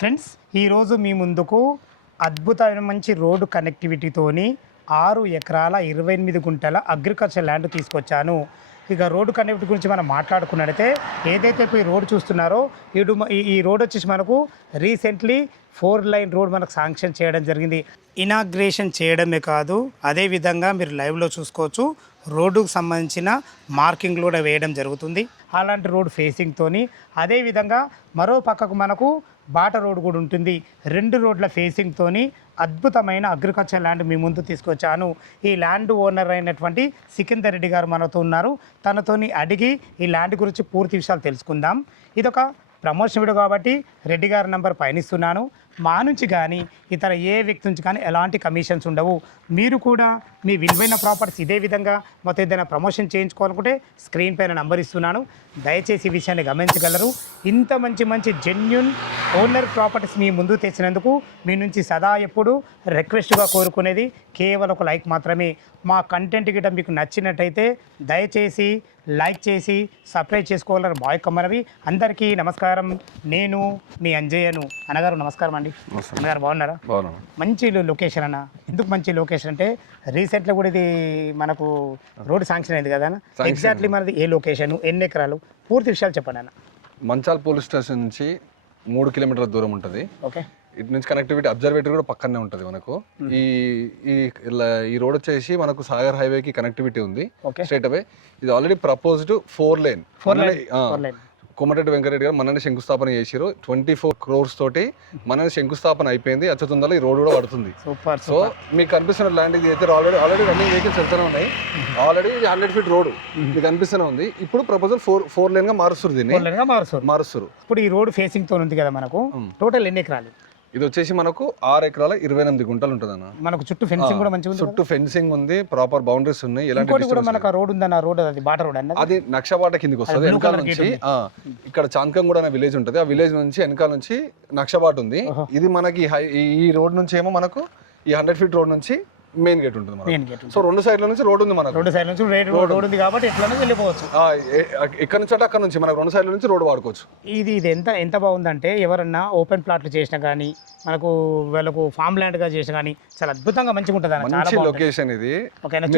Friends ఈరోజు మీ ముందుకు అద్భుతమైన మంచి రోడ్డు కనెక్టివిటీతోని 6 ఎకరాల 28 గుంటల అగ్రికల్చర్ ల్యాండ్ తీసుకొచ్చాను. ఇక రోడ్డు కనెక్టివిటీ గురించి మనం మాట్లాడుకున్నట్టయితే ఏదైతే ఇప్పుడు ఈ రోడ్డు చూస్తున్నారో ఈ రోడ్ వచ్చేసి మనకు రీసెంట్లీ 4 లైన్ రోడ్ మనకు శాంక్షన్ చేయడం జరిగింది. ఇనాగ్రేషన్ చేయడమే కాదు, అదేవిధంగా మీరు లైవ్లో చూసుకోవచ్చు రోడ్డుకు సంబంధించిన మార్కింగ్ కూడా వేయడం జరుగుతుంది. అలాంటి రోడ్ ఫేసింగ్తోని అదేవిధంగా మరో పక్కకు మనకు బాట రోడ్ కూడా ఉంటుంది. 2 రోడ్ల ఫేసింగ్తోని అద్భుతమైన అగ్రికల్చర్ ల్యాండ్ మీ ముందు తీసుకొచ్చాను. ఈ ల్యాండ్ ఓనర్ అయినటువంటి సికిందర్ రెడ్డి గారు మనతో ఉన్నారు. తనతోని అడిగి ఈ ల్యాండ్ గురించి పూర్తి విషయాలు తెలుసుకుందాం. ఇదొక ప్రమోషన్ వీడియో కాబట్టి రెడ్డి గారి నెంబర్ పయనిస్తున్నాను. మా నుంచి కానీ ఇతర ఏ వ్యక్తి నుంచి కానీ ఎలాంటి కమిషన్స్ ఉండవు. మీరు కూడా మీ విలువైన ప్రాపర్టీస్ ఇదే విధంగా మొత్తం ఏదైనా ప్రమోషన్ చేయించుకోవాలనుకుంటే స్క్రీన్ పైన నంబర్ ఇస్తున్నాను. దయచేసి ఈ విషయాన్ని గమనించగలరు. ఇంత మంచి జెన్యున్ ఓనర్ ప్రాపర్టీస్ మీ ముందు తెచ్చినందుకు మీ నుంచి సదా ఎప్పుడు రిక్వెస్ట్గా కోరుకునేది కేవలం ఒక లైక్ మాత్రమే. మా కంటెంట్ గిట్ట మీకు నచ్చినట్టయితే దయచేసి లైక్ చేసి సబ్స్క్రైబ్ చేసుకోవాలని మా యొక్క మనవి. అందరికీ నమస్కారం. నేను మీ అంజయ్యను. అన్నగారు నమస్కారం అండి. అన్నగారు బాగున్నారా? మంచి లొకేషన్ అన్న. ఎందుకు మంచి లొకేషన్ అంటే రీసెంట్గా కూడా ఇది మనకు రోడ్ శాంక్షన్ అయింది కదా. ఎగ్జాక్ట్లీ మనది ఏ లొకేషన్, ఎన్ని ఎకరాలు, పూర్తి విషయాలు చెప్పండి అన్న. మంచాల్ పోలీస్ స్టేషన్ నుంచి 3 కిలోమీటర్ల దూరం ఉంటుంది. ఓకే, ఇటు నుంచి కనెక్టివిటీ అబ్జర్వేటరీ కూడా పక్కనే ఉంటుంది మనకు. ఈ రోడ్ వచ్చేసి మనకు సాగర్ హైవేకి కనెక్టివిటీ ఉంది స్ట్రైట్ అవే. ఇది already proposed 4 line. Komatireddy Venkatareddy గారు మనని శంకుస్థాపన చేసారు. 24 crores తోటి మనని శంకుస్థాపన అయిపోయింది. అచ్చతుందలో ఈ రోడ్ కూడా పడుతుంది. సో మీకు కనిపిస్తున్న ల్యాండ్ ఇది అయితే ఆల్రెడీ రన్నింగ్ వెహికల్స్ వెళ్తూనే ఉన్నాయి. ఆల్రెడీ 100 feet రోడ్ మీకు కనిపిస్తూనే ఉంది. ఇప్పుడు ప్రపోజల్ 4 lane గా మారుస్తారు. దీన్ని మారుస్తారు. ఇప్పుడు ఈ రోడ్ ఫేసింగ్ తో ఉంది కదా మనకు. టోటల్ ఎన్ని ఎకరాలు? ఇది వచ్చేసి మనకు 6 ఎకరాల 28 గుంటలు ఉంటుంది అన్న. మనకు చుట్టూ ఫెన్సింగ్ కూడా మంచిగా ఉంది. చుట్టూ ఫెన్సింగ్ ఉంది, ప్రాపర్ బౌండరీస్ ఉన్నాయి. ఎలాంటి కూడా మనకు రోడ్ ఉందన్న. రోడ్ అది బాట రోడ్ అన్నది. అది నక్షబాట కిందకి వస్తుంది. వెనకాల నుంచి ఇక్కడ చాన్కంగ్ కూడా అనే విలేజ్ ఉంటుంది. ఆ విలేజ్ నుంచి వెనకాల నుంచి నక్షబాట ఉంది. ఇది మనకి ఈ రోడ్ నుంచి ఏమో మనకు ఈ 100 feet రోడ్ నుంచి మెయిన్ గేట్ ఉంటుంది. సో 2 సైడ్ల నుంచి రోడ్ ఉంది మనకు. 2 సైడ్ల నుంచి రోడ్ ఉంది కాబట్టి ఎట్లనే వెళ్ళిపోవచ్చు. ఇక్కడ నుంచి అంటే అక్కడ నుంచి మనకు 2 సైడ్ల నుంచి రోడ్ వాడుకోవచ్చు. ఇది ఎంత బాగుందంటే ఎవరన్నా ఓపెన్ ప్లాట్లు చేసినా కానీ మనకు వాళ్ళకు ఫామ్ ల్యాండ్ గా చేసినా కానీ చాలా అద్భుతంగా మంచిగా ఉంటుంది. మంచి లొకేషన్ ఇది.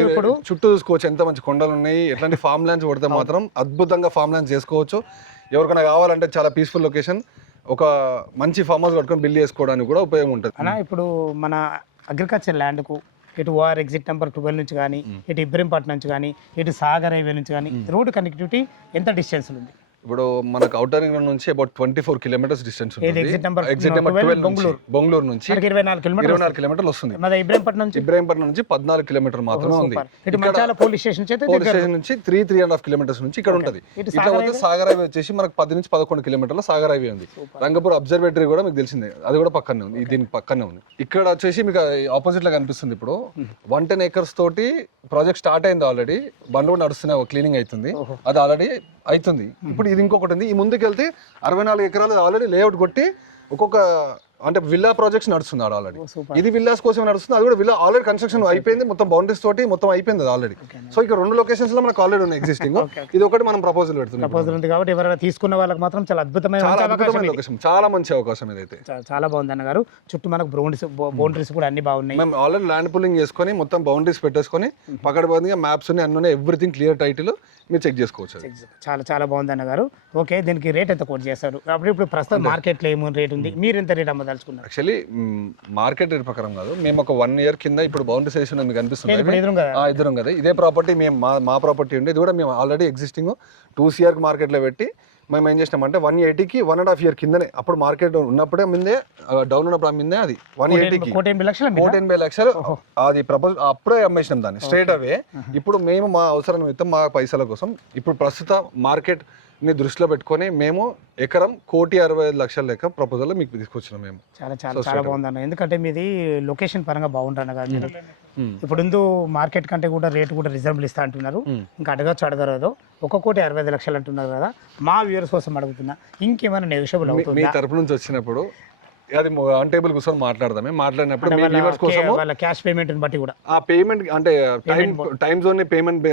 ఇప్పుడు చుట్టూ చూసుకోవచ్చు ఎంత మంచి కొండలు ఉన్నాయి. ఎట్లాంటి ఫామ్ ల్యాండ్స్ కొడితే మాత్రం అద్భుతంగా ఫామ్ ల్యాండ్స్ చేసుకోవచ్చు. ఎవరికైనా కావాలంటే చాలా పీస్ఫుల్ లొకేషన్. ఒక మంచి ఫామ్ హౌస్ కట్టుకొని బిల్డ్ చేసుకోవడానికి కూడా ఉపయోగం ఉంటుంది అన్న. ఇప్పుడు మన అగ్రికల్చర్ ల్యాండ్కు ఇటు ఓఆర్ ఎగ్జిట్ నెంబర్ 12 నుంచి కానీ, ఇటు ఇబ్రహీంపట్నం నుంచి కానీ, ఇటు సాగర్ హైవే నుంచి కానీ రోడ్ కనెక్టివిటీ ఎంత డిస్టెన్స్ ఉంది? ఇప్పుడు మనకు ఔటర్ రింగ్ నుంచి అబౌట్ 24 kilometers డిస్టెన్స్ ఉంది. ఎగ్జిట్ నెంబర్ 12 బొంగళూరు నుంచి 24 కిలోమీటర్లు వస్తుంది. మన ఇబ్రహీంపట్నం నుంచి 14 kilometers మాత్రమే ఉంది. ఇటు మంచాల పోలీస్ స్టేషన్ నుంచి 3.5 kilometers నుంచి ఇక్కడ ఉంటది. ఇట్లా పోతే సాగర్ హైవే వచ్చేసి మనకు 10 నుంచి 11 kilometers సాగర్ హైవే ఉంది. రంగపూర్ అబ్జర్వేటరీ కూడా మీకు తెలిసిందే, అది కూడా పక్కనే ఉంది. దీనికి పక్కనే ఉంది. ఇక్కడ వచ్చేసి మీకు ఆపోజిట్ లా కనిపిస్తుంది. ఇప్పుడు 110 acres తోటి ప్రాజెక్ట్ స్టార్ట్ అయింది. ఆల్రెడీ బండ్లు కూడా నడుస్తున్నాయి, క్లీనింగ్ అవుతుంది. అది ఆల్రెడీ అవుతుంది. ఇప్పుడు ఇది ఇంకొకటి ఉంది. ఈ ముందుకు వెళ్తే 64 ఎకరాలు ఆల్రెడీ లేఅవుట్ కొట్టి ఒక్కొక్క అంటే విల్లా ప్రాజెక్ట్స్ నడుస్తుంది ఆల్రెడీ. ఇది విల్లాస్ కోసం నడుస్తుంది. అది కూడా విల్లా ఆల్రెడీ కన్స్ట్రక్షన్ అయిపోయింది. మొత్తం బౌండరీస్ తోటి మొత్తం అయిపోయింది ఆల్రెడీ. సో ఇక్కడ 2 లొకేషన్స్ లో మనకు ఆల్రెడీ ఉన్నాయి ఎగ్జిస్టింగ్. ఇది ఒకటి మనం ప్రపోజల్ పెడుతున్నాం కాబట్టి ఎవరైనా తీసుకున్న వాళ్ళకి మాత్రం చాలా అద్భుతమైన లొకేషన్, చాలా మంచి అవకాశం ఇదైతే. చాలా బాగుంది అన్నగారు. చుట్టూ మనకు బౌండరీస్ కూడా అన్ని బాగున్నాయి. మేము ఆల్రెడీ ల్యాండ్ పుల్లింగ్ చేసుకొని మొత్తం బౌండరీస్ పెట్టేసుకొని పక్కడబందిగా మ్యాప్స్ ఉన్నాయి, అన్నీ ఎవ్రీథింగ్ క్లియర్ టైటిల్ మీరు చెక్ చేసుకోవచ్చు. చాలా బాగుంది అన్నగారు. ఓకే, దీనికి రేట్ ఎంత కోట్ చేస్తారు? అప్పుడు ఇప్పుడు ప్రస్తుతం మార్కెట్లో ఏమో రేట్ ఉంది, మీరు ఎంత రేట్ అమ్మదలుచుకున్నారు? యాక్చువల్లీ మార్కెట్ రేట్ ప్రకారం కాదు, మేము ఒక 1 year కింద ఇప్పుడు బౌండరీ వేసిన మీకు అనిపిస్తుంది ఇద్దరం కదా. ఇదే ప్రాపర్టీ మేము మా ప్రాపర్టీ ఉండి ఇది కూడా మేము ఆల్రెడీ ఎగ్జిస్టింగ్ 2 CR మార్కెట్లో పెట్టి మేము ఏం చేసినామంటే 180కి 1.5 year కిందనే అప్పుడు మార్కెట్ ఉన్నప్పుడే ముందే డౌన్ ఉన్నప్పుడు అమ్మిందే అది 180కి 180 లక్షలు అది ప్రపోజ్ అప్పుడే అమ్మేసినాం దాన్ని స్ట్రైట్ అవే. ఇప్పుడు మేము మా అవసరం నిమిత్తం మా పైసల కోసం ఇప్పుడు ప్రస్తుత మార్కెట్ ని దృష్టిలో పెట్టుకొని మేము ఎకరం 1,65,00,000 లెక్క ప్రపోజల్ మీకు తీసుకొచ్చినాం మేము. చాలా బాగుందన్న. ఎందుకంటే మీది లొకేషన్ పరంగా బాగుంటాను కదా. ఇప్పుడు మార్కెట్ కంటే కూడా రేటు కూడా రిజనబుల్ ఇస్తా అంటున్నారు. ఇంకా అడగరాదో 1,65,00,000 అంటున్నారు కదా. మా వ్యూవర్స్ కోసం అడుగుతున్నా, ఇంకేమైనా నెగోషియబుల్ అవుతుంది మీ తరపు నుంచి వచ్చినప్పుడు అది ఆన్ టేబుల్ కూర్చొని మాట్లాడదామే. మాట్లాడినప్పుడు మీ వ్యూవర్స్ కోసం వాళ్ళ క్యాష్ పేమెంట్ బట్టి కూడా ఆ పేమెంట్ అంటే టైం జోన్ పేమెంట్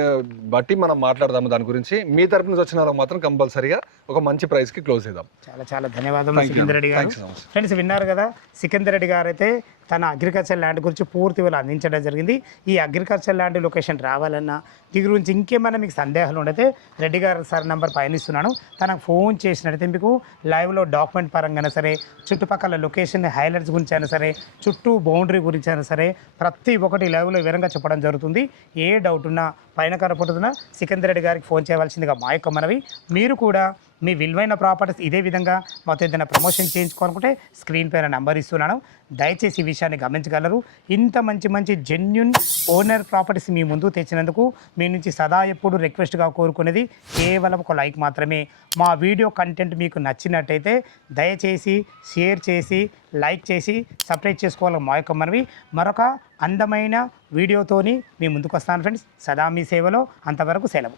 బట్టి మనం మాట్లాడదాము దాని గురించి. మీ తరపు నుంచి వచ్చిన వాళ్ళకి మాత్రం కంపల్సరీగా ఒక మంచి ప్రైస్ కి క్లోజ్ చేద్దాం. చాలా చాలా ధన్యవాదాలు సికిందర్ రెడ్డి గారు. ఫ్రెండ్స్ విన్నారు కదా, సికిందర్ రెడ్డి గారు అయితే తన అగ్రికల్చర్ ల్యాండ్ గురించి పూర్తి వివరాలు అందించడం జరిగింది. ఈ అగ్రికల్చర్ ల్యాండ్ లొకేషన్ రావాలన్నా దీని గురించి ఇంకేమైనా మీకు సందేహాలు ఉండైతే రెడ్డి గారు సార్ నెంబర్ పైన ఇస్తున్నాను, తనకు ఫోన్ చేసినట్టయితే మీకు లైవ్లో డాక్యుమెంట్ పరంగా సరే, చుట్టుపక్కల లొకేషన్ హైలైట్స్ గురించి అయినా సరే, చుట్టూ బౌండరీ గురించి అయినా సరే ప్రతి ఒక్కటి లైవ్లో వివరంగా చెప్పడం జరుగుతుంది. ఏ డౌట్ ఉన్నా పైన కనపడుతున్న సికిందర్ రెడ్డి గారికి ఫోన్ చేయవలసిందిగా మా యొక్క మనవి. మీరు కూడా మీ విలువైన ప్రాపర్టీస్ ఇదే విధంగా మాతో ఏదైనా ప్రమోషన్ చేయించుకోవాలనుకుంటే స్క్రీన్ పైన నంబర్ ఇస్తున్నాను, దయచేసి ఈ విషయాన్ని గమనించగలరు. ఇంత మంచి మంచి జెన్యున్ ఓనర్ ప్రాపర్టీస్ మీ ముందు తెచ్చినందుకు మీ నుంచి సదా ఎప్పుడు రిక్వెస్ట్గా కోరుకునేది కేవలం ఒక లైక్ మాత్రమే. మా వీడియో కంటెంట్ మీకు నచ్చినట్టయితే దయచేసి షేర్ చేసి లైక్ చేసి సబ్స్క్రైబ్ చేసుకోవాలి మా యొక్క మనవి. మరొక అందమైన వీడియోతోని మీ ముందుకు వస్తాను ఫ్రెండ్స్. సదా మీ సేవలో, అంతవరకు సెలవు.